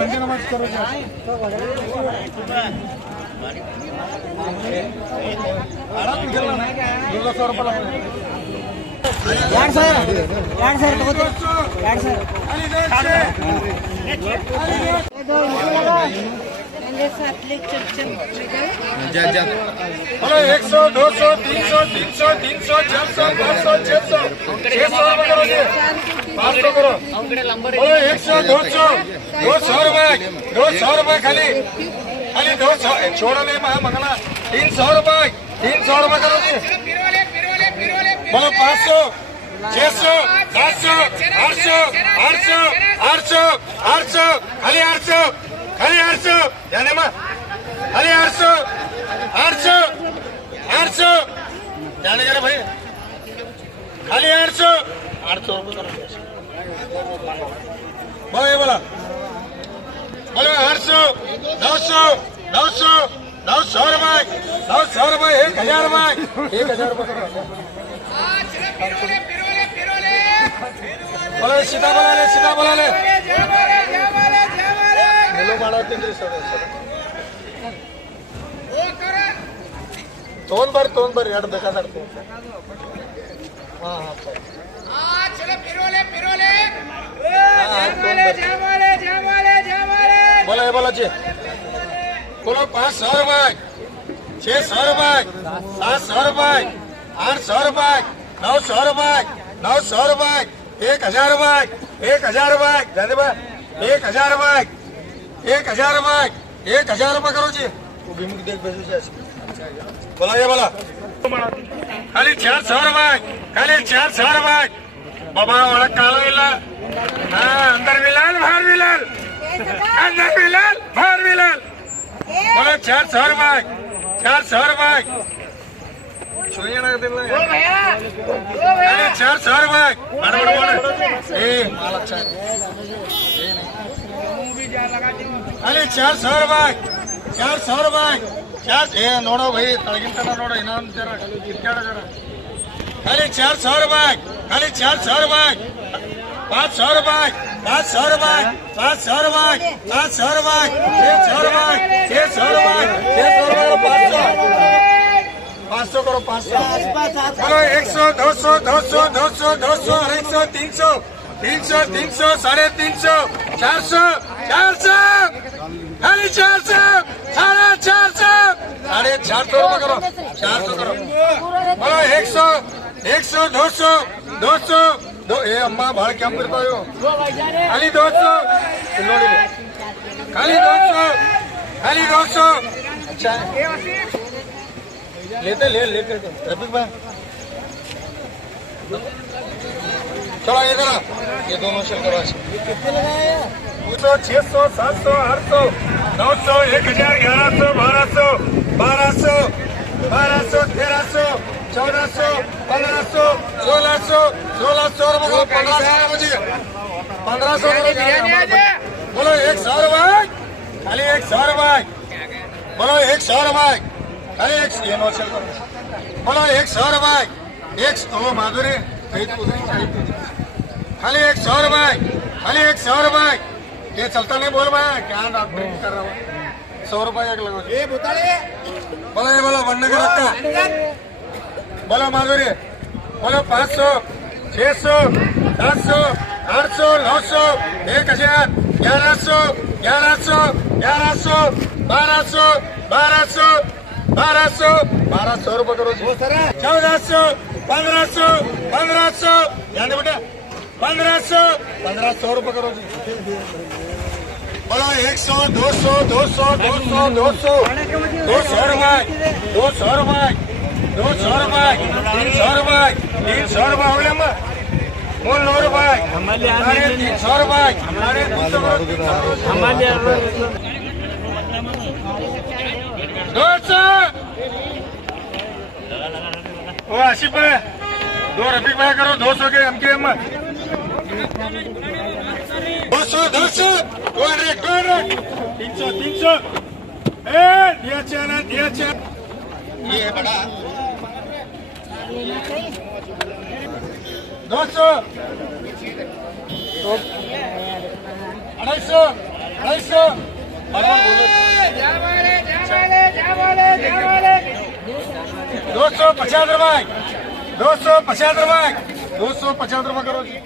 पंचनामा करो हेलो 100 200 300 300 300 400 500 600 600 करो जी 500 करो बोलो 100 200 200 रुपए 200 रुपए खाली खाली 200 छोड़ो ले मंगला 300 रुपए 300 रुपए करो जी बोलो 500 600 700 800 800 800 800 खाली 800 खाली 800 यानी मां खाली 800 800 800 जाने का भाई खाली 800 800 बोलो बोला बोलो 800 900 900 900 रुपए 900 रुपए 1000 रुपए 1000 रुपए बोलो सीधा बोला ले हेलो माना तोन बर ಎರಡು ಬೇಕಾದರ್ತು ಹಾ ಹಾ चलो फिरोले बोलो जी बोलो 500 रुपए 600 रुपए 700 रुपए 800 रुपए 900 रुपए 900 रुपए 1000 रुपए 1000 रुपए जाने बा 1000 रुपए 1000 रुपए 1000 रुपए करो जी वो भी मुझे देख भेजो बोला ये बोला खाली 400 रुपए खाली 400 रुपए बाबा वाला काला विला अंदर विलाल बाहर विलाल अंदर विलाल बाहर विलाल बोलो 400 रुपए 400 रुपए छुइए ना दिन खाली 400 रुपए माल अच्छा खाली 400 रुपए 400 रुपए नोड़ो भाई तड़गिंत नोड़ो इन जरा खाली 400 रुपए खाली 400 रुपए 500 रुपए 500 रुपए 500 रुपए 500 रुपए 600 रुपए 600 रुपए 500 करो 500 चलो 100 200 200 200 200 100 300 300 300 350 400 400 खाली 400 450 400 रुपए करो 400 करो बोलो 100 100 200 200 ए अम्मा भाड़ क्या करता हो खाली 200 खाली 200 खाली 200 अच्छा लेते रफीक भाई चलो ये करा ये दोनों शेल करो कितने लगाया 600 700 800 900 1000 1100 1200 1200 1300 1400 1500 1600 1600 रुपए 1500 बोलो 100 रुपए खाली 100 रुपए बोलो 100 रुपए खाली 100 बोलो 100 रुपए 100 माधुरी खाली 100 रुपए खाली 100 रुपए ये चलता नहीं बोल भाई क्या डॉक्टर कर रहा हूँ 100 रुपए एक लगो ये बोलो ये बोलो बनने का रखा बोलो माधुरी बोलो 500 600 700 800 900 1000 1100 1100 1100 1200 1200 1200 1200 रुपए करो 1400 1500 1500 यानी बेटा 1500 रुपए करो जी बोलो 100 200 200 200 200 200 रुपए 200 रुपए 200 रुपए 300 रुपए 300 रुपए हो गया मोल 9 रुपए हमारे 300 रुपए हमारे 200 वो 80 पे 2 रफीक भाई करो 200 के एम 200 200 300 300 दिया चैनल ये बड़ा 200 250 250 250 रुपए 250 रुपए 250 रुपए करो जी।